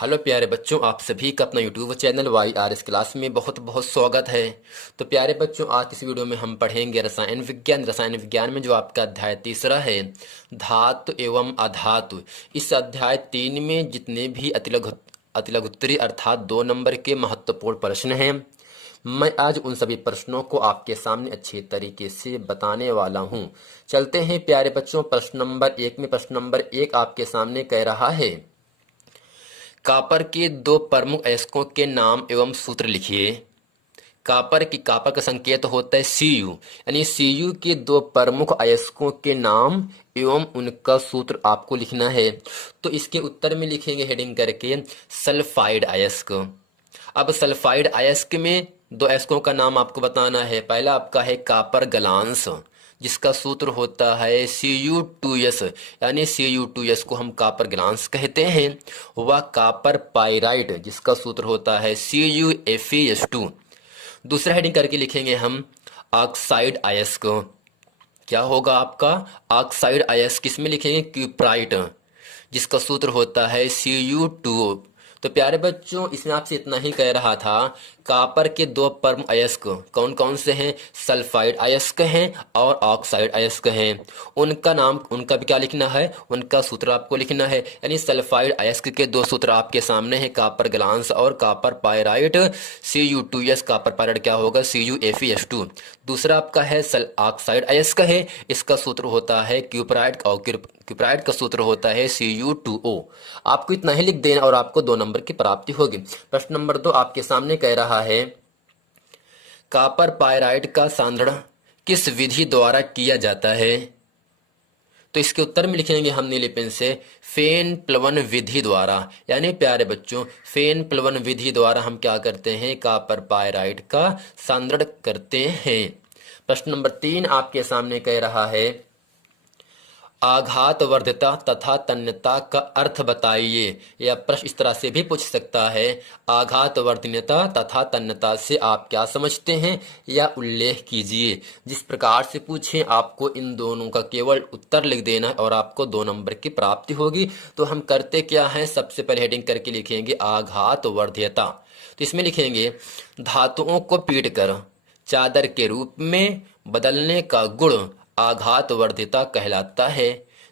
Hello प्यारे बच्चों, आप सभी का अपना यूट्यूब चैनल YRS क्लास में बहुत बहुत स्वागत है। तो प्यारे बच्चों, आज इस वीडियो में हम पढ़ेंगे रसायन विज्ञान। रसायन विज्ञान में जो आपका अध्याय तीसरा है, धातु एवं अधातु। इस अध्याय 3 में जितने भी अतिलघुत्तरी अर्थात 2 नंबर के महत्वपूर्ण प्रश्न हैं, मैं आज उन सभी प्रश्नों को आपके सामने अच्छे तरीके से बताने वाला हूं। चलते हैं प्यारे बच्चों प्रश्न नंबर 1 में। प्रश्न नंबर 1 आपके सामने कह रहा है, कॉपर के 2 प्रमुख अयस्कों के नाम एवं सूत्र लिखिए। कॉपर का संकेत होता है Cu, यानी Cu के 2 प्रमुख अयस्कों के नाम एवं उनका सूत्र आपको लिखना है। तो इसके उत्तर में लिखेंगे हेडिंग करके सल्फाइड अयस्क। अब सल्फाइड अयस्क में 2 अयस्कों का नाम आपको बताना है। पहला आपका है कॉपर गलांस, जिसका सूत्र होता है Cu2s, यानी Cu2s को हम कॉपर ग्लांस कहते हैं। वह कॉपर पाइराइट, जिसका सूत्र होता है CuFeS2। दूसरा हेडिंग करके लिखेंगे हम ऑक्साइड अयस्क। क्या होगा आपका ऑक्साइड अयस्क? किसमें लिखेंगे? क्यूप्राइट, जिसका सूत्र होता है Cu2O। तो प्यारे बच्चों, इसमें आपसे इतना ही कह रहा था, कॉपर के 2 प्रमुख अयस्क कौन कौन से हैं? सल्फाइड अयस्क हैं और ऑक्साइड अयस्क हैं। उनका नाम, उनका भी क्या लिखना है? उनका सूत्र आपको लिखना है। यानी सल्फाइड अयस्क के 2 सूत्र आपके सामने हैं, कॉपर ग्लांस और copper pyrite. Cu2s copper pyrite क्या होगा? CuFeS2। दूसरा आपका है ऑक्साइड अयस्क है, इसका सूत्र होता है क्यूप्राइट और क्यूप्राइट का सूत्र होता है Cu2O। आपको इतना ही लिख देना और आपको 2 नंबर की प्राप्ति होगी। प्रश्न नंबर 2 आपके सामने कह रहा है, कॉपर पायराइट का सांद्रण किस विधि द्वारा किया जाता है? तो इसके उत्तर में लिखेंगे हम नीले पेन से फेन प्लवन विधि द्वारा। यानी प्यारे बच्चों, फेन प्लवन विधि द्वारा हम क्या करते हैं? कॉपर पायराइट का सांद्रण करते हैं। प्रश्न नंबर 3 आपके सामने कह रहा है, आघातवर्ध्यता तथा तन्यता का अर्थ बताइए। यह प्रश्न इस तरह से भी पूछ सकता है, आघातवर्धनीयता तथा तन्यता से आप क्या समझते हैं, या उल्लेख कीजिए। जिस प्रकार से पूछें आपको इन दोनों का केवल उत्तर लिख देना है और आपको 2 नंबर की प्राप्ति होगी। तो हम करते क्या हैं, सबसे पहले हेडिंग करके लिखेंगे आघातवर्ध्यता। तो इसमें लिखेंगे, धातुओं को पीटकर चादर के रूप में बदलने का गुण आघातवर्ध्यता कहलाता है।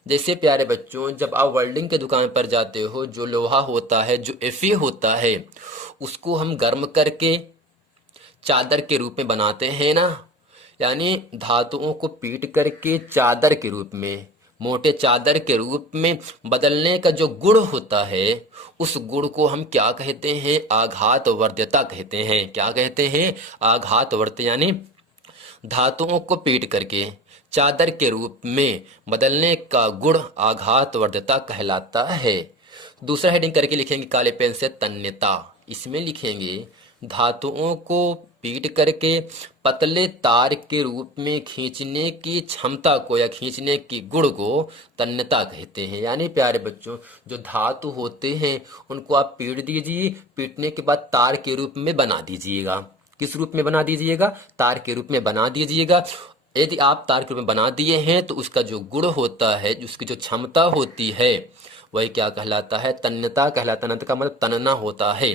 जैसे प्यारे बच्चों, जब आप वेल्डिंग के दुकान पर जाते हो, जो लोहा होता है, जो Fe होता है, उसको हम गर्म करके चादर के रूप में बनाते हैं ना। यानी धातुओं को पीट करके चादर के रूप में, मोटे चादर के रूप में बदलने का जो गुण होता है, उस गुण को हम क्या कहते हैं? आघातवर्ध्यता कहते हैं। क्या कहते हैं? आघातवर्ध्य। यानी धातुओं को पीट करके चादर के रूप में बदलने का गुण आघातवर्ध्यता कहलाता है। दूसरा हेडिंग करके लिखेंगे काले पेन से तन्यता। इसमें लिखेंगे, धातुओं को पीट करके पतले तार के रूप में खींचने की क्षमता को या खींचने की गुण को तन्यता कहते हैं। यानी प्यारे बच्चों, जो धातु होते हैं उनको आप पीट दीजिए, पीटने के बाद तार के रूप में बना दीजिएगा। किस रूप में बना दीजिएगा? तार के रूप में बना दीजिएगा। यदि आप तार के रूप में बना दिए हैं तो उसका जो गुण होता है, उसकी जो क्षमता होती है, वही क्या कहलाता है? तन्यता कहलाता है। तन्यता का मतलब तनना होता है।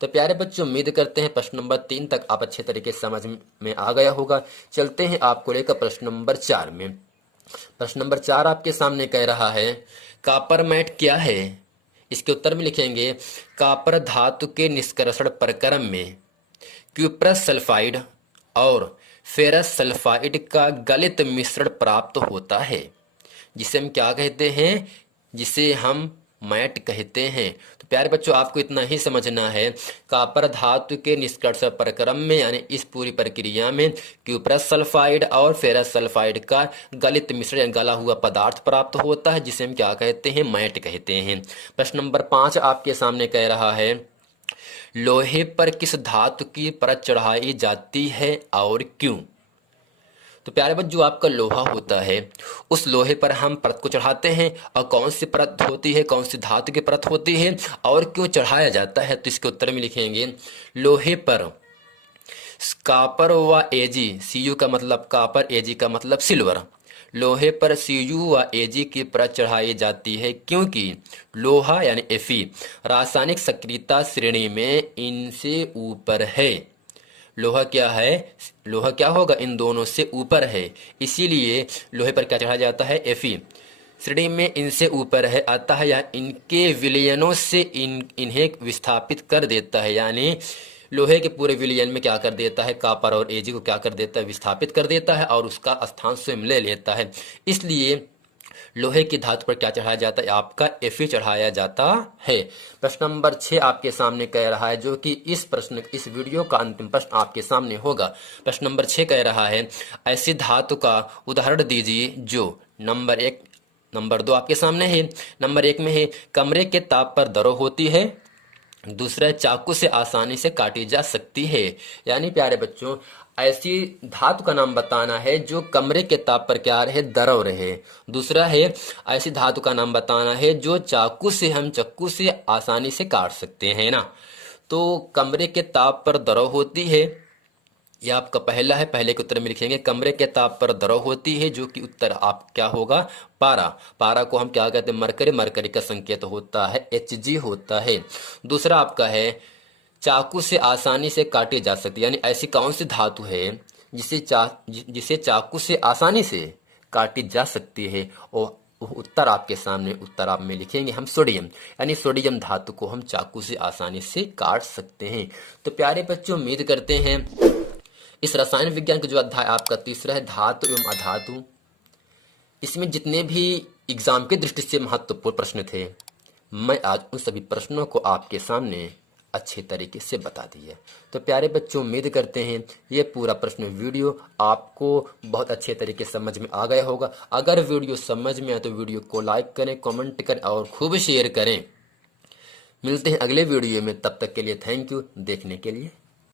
तो प्यारे बच्चों, उम्मीद करते हैं प्रश्न नंबर 3 तक आप अच्छे तरीके से समझ में आ गया होगा। चलते हैं आपको लेकर प्रश्न नंबर 4 में। प्रश्न नंबर 4 आपके सामने कह रहा है, कॉपर मैट क्या है? इसके उत्तर में लिखेंगे, कॉपर धातु के निष्कर्षण प्रक्रम में क्यूप्रस सल्फाइड और फेरस सल्फाइड का गलित मिश्रण प्राप्त होता है, जिसे हम क्या कहते हैं? जिसे हम मैट कहते हैं। तो प्यारे बच्चों, आपको इतना ही समझना है, कॉपर धातु के निष्कर्षण प्रक्रम में, यानी इस पूरी प्रक्रिया में क्यूप्रस सल्फाइड और फेरस सल्फाइड का गलित मिश्रण, गला हुआ पदार्थ प्राप्त होता है, जिसे हम क्या कहते हैं? मैट कहते हैं। प्रश्न नंबर 5 आपके सामने कह रहा है, लोहे पर किस धातु की परत चढ़ाई जाती है और क्यों? तो प्यारे बच्चों, जो आपका लोहा होता है, उस लोहे पर हम परत को चढ़ाते हैं, और कौन सी परत होती है, कौन सी धातु की परत होती है और क्यों चढ़ाया जाता है? तो इसके उत्तर में लिखेंगे, लोहे पर कॉपर व Ag, Cu का मतलब कॉपर, Ag का मतलब सिल्वर। लोहे पर Cu व Ag की परत चढ़ाई जाती है क्योंकि लोहा यानी Fe रासायनिक सक्रियता श्रेणी में इनसे ऊपर है। लोहा क्या है? लोहा क्या होगा? इन दोनों से ऊपर है, इसीलिए लोहे पर क्या चढ़ाया जाता है? Fe श्रेणी में इनसे ऊपर है, अतः यह इनके विलयनों से इन्हें विस्थापित कर देता है। यानी लोहे के पूरे विलयन में क्या कर देता है? कॉपर और Ag को क्या कर देता है? विस्थापित कर देता है और उसका स्थान स्वयं ले लेता है। इसलिए लोहे की धातु पर क्या चढ़ाया जाता है? आपका Fe चढ़ाया जाता है। प्रश्न नंबर 6 आपके सामने कह रहा है, जो कि इस वीडियो का अंतिम प्रश्न आपके सामने होगा। प्रश्न नंबर 6 कह रहा है, ऐसी धातु का उदाहरण दीजिए जो नंबर 2 आपके सामने है। नंबर 1 में है कमरे के ताप पर दरो होती है, दूसरा चाकू से आसानी से काटी जा सकती है। यानी प्यारे बच्चों, ऐसी धातु का नाम बताना है जो कमरे के ताप पर क्या रहे? दरव रहे। दूसरा है ऐसी धातु का नाम बताना है जो चाकू से आसानी से काट सकते हैं ना। तो कमरे के ताप पर दरव होती है, यह आपका पहला है। पहले के उत्तर में लिखेंगे कमरे के ताप पर दरव होती है, जो कि उत्तर आप क्या होगा? पारा। पारा को हम क्या कहते हैं? मरकरी। मरकरी का संकेत होता है Hg होता है। दूसरा आपका है चाकू से आसानी से काटी जा सकती है। यानी ऐसी कौन सी धातु है जिसे चाकू से आसानी से काटी जा सकती है? और उत्तर आपके सामने, उत्तर आप में लिखेंगे हम सोडियम। यानी सोडियम धातु को हम चाकू से आसानी से काट सकते हैं। तो प्यारे बच्चों, उम्मीद करते हैं इस रसायन विज्ञान का जो अध्याय आपका तीसरा है, धातु एवं अधातु, इसमें जितने भी एग्जाम की दृष्टि से महत्वपूर्ण प्रश्न थे, मैं आज उन सभी प्रश्नों को आपके सामने अच्छे तरीके से बता दिया। तो प्यारे बच्चों, उम्मीद करते हैं ये पूरा प्रश्न वीडियो आपको बहुत अच्छे तरीके से समझ में आ गया होगा। अगर वीडियो समझ में आए तो वीडियो को लाइक करें, कमेंट करें और खूब शेयर करें। मिलते हैं अगले वीडियो में, तब तक के लिए थैंक यू देखने के लिए।